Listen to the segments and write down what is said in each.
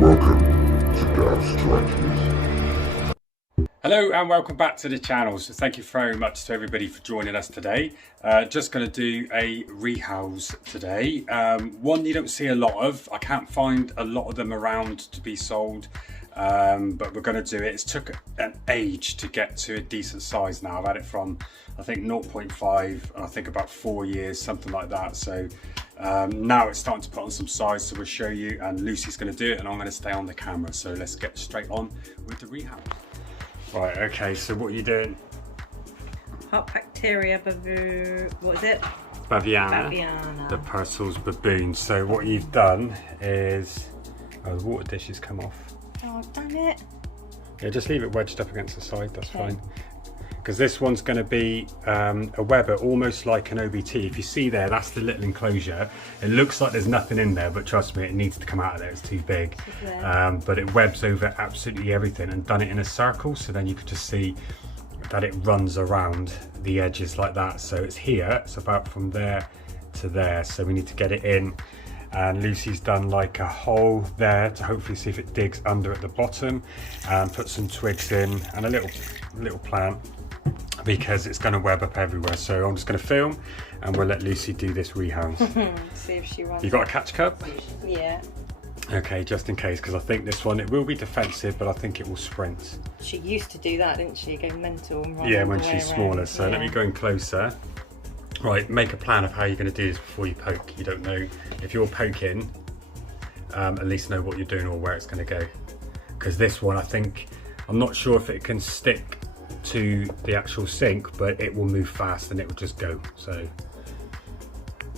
Welcome to Dad's Tarantulas. Hello and welcome back to the channel. So thank you very much to everybody for joining us today. Just going to do a rehouse today. One you don't see a lot of. I can't find a lot of them around to be sold, but we're going to do it. It's took an age to get to a decent size now. I've had it from I think 0.5 and I think about 4 years, something like that. So now it's starting to put on some size, so we'll show you, and Lucy's going to do it and I'm going to stay on the camera. So let's get straight on with the rehouse. Right, okay, so what are you doing? Harpactira baboon, what is it? Baviana. Baviana. The purcells baboon. So what you've done is, oh, the water dish has come off. Oh, damn it. Yeah, just leave it wedged up against the side, that's fine. Because this one's going to be a Weber, almost like an OBT. If you see there, that's the little enclosure. It looks like there's nothing in there, but trust me, it needs to come out of there. It's too big. But it webs over absolutely everything, and done it in a circle, so then you could just see that it runs around the edges like that. So it's here, it's about from there to there. So we need to get it in. And Lucy's done like a hole there to hopefully see if it digs under at the bottom, and put some twigs in and a little plant, because it's going to web up everywhere. So I'm just going to film and we'll let Lucy do this rehouse. See if she runs. You got a catch cup? Yeah. Okay, just in case, because I think this one, it will be defensive, but I think it will sprint. She used to do that, didn't she? Go mental and run. Yeah, all when the way she's around. smaller. So let me go in closer. Right, make a plan of how you're going to do this before you poke. You don't know if you're poking, at least know what you're doing or where it's going to go. Because this one, I think, I'm not sure if it can stick to the actual sink, but it will move fast and it will just go. So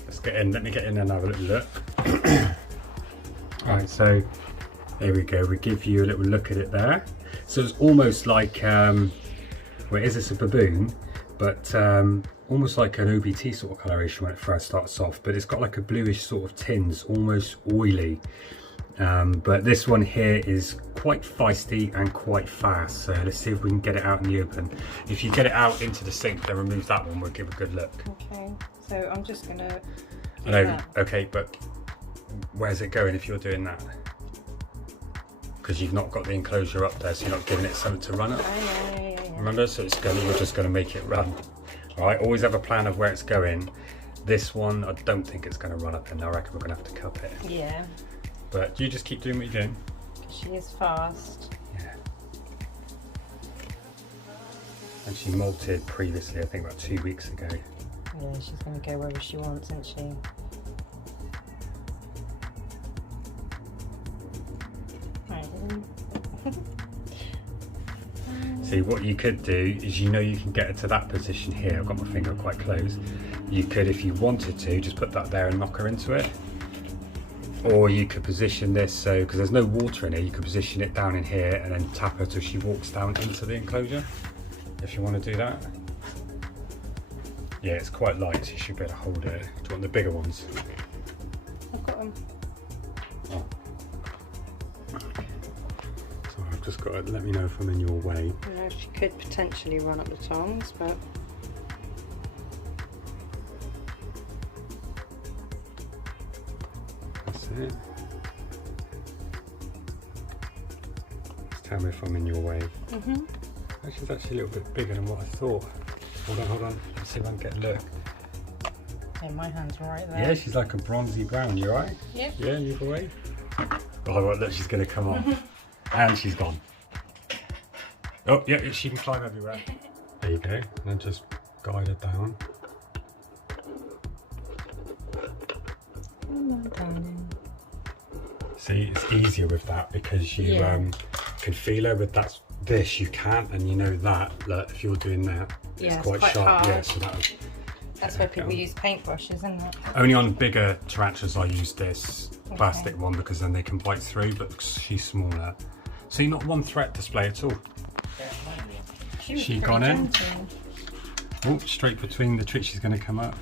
let's get in. Let me get in and have a little look. Right, so there we go. We give you a little look at it there. So it's almost like, well, is this a baboon? But almost like an OBT sort of coloration when it first starts off, but it's got like a bluish sort of tinge, almost oily. But this one here is quite feisty and quite fast, so let's see if we can get it out in the open. If you get it out into the sink, then remove that one, we'll give a good look. Okay, so I'm just gonna I know, okay, but where's it going if you're doing that? Because you've not got the enclosure up there, so you're not giving it something to run up. Yeah. Remember, so it's going, you're just going to make it run. All right, always have a plan of where it's going. This one, I don't think it's going to run up in there. I reckon we're going to have to cup it. Yeah. But you just keep doing what you're doing. She is fast. Yeah. And she molted previously, I think about 2 weeks ago. Yeah, she's going to go wherever she wants, isn't she? Right. See, what you could do is, you know, you can get her to that position here. I've got my finger quite close. You could, if you wanted to, just put that there and knock her into it. Or you could position this so, because there's no water in here, you could position it down in here and then tap her till she walks down into the enclosure, if you want to do that. Yeah, it's quite light, so you should be able to hold it. Do you want the bigger ones? I've got them. Oh. So I've just got to let me know if I'm in your way. You know, she could potentially run up the tongs, but That's it. Just tell me if I'm in your way. She's actually a little bit bigger than what I thought. Hold on. Let's see if I can get a look. yeah, my hand's right there. Yeah, she's like a bronzy brown. You alright? Yep. Yeah, move away. Oh, right, look, she's going to come on. And she's gone. Oh, yeah, she can climb everywhere. There you go. And then just guide her down. See, it's easier with that because you can feel her. With this you can't, and you know that. Look, if you're doing that, Yeah, it's quite sharp. hard. Yeah, so That's why people use paintbrushes, isn't it? only on bigger tarantulas I use this plastic one, because then they can bite through. But she's smaller, see, not one threat display at all. She gone in. Oh, straight between the tricks, she's going to come up.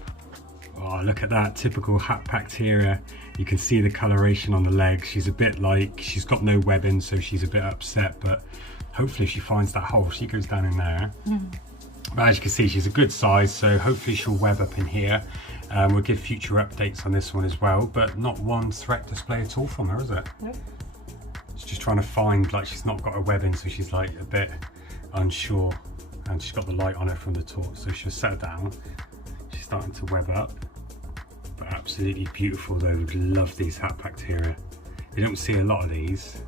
Oh, look at that, typical Harpactira. You can see the coloration on the legs. She's a bit like, she's got no webbing, so she's a bit upset, but hopefully if she finds that hole, she goes down in there. But as you can see, she's a good size, so hopefully she'll web up in here. We'll give future updates on this one as well, but not one threat display at all from her, is it? Nope. She's just trying to find, like, she's not got her webbing, so she's like a bit unsure, and she's got the light on her from the torch, so she'll settle down. She's starting to web up, but absolutely beautiful though. We love these Harpactira. You don't see a lot of these.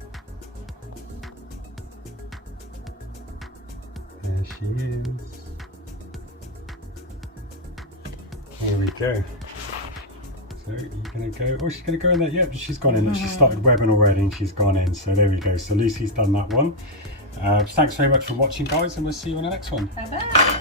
There she is. There we go. So you're gonna go, oh, she's gonna go in there. Yep, she's gone in. She started webbing already and she's gone in. So there we go. So Lucy's done that one. Thanks very much for watching, guys, and we'll see you on the next one. Bye bye.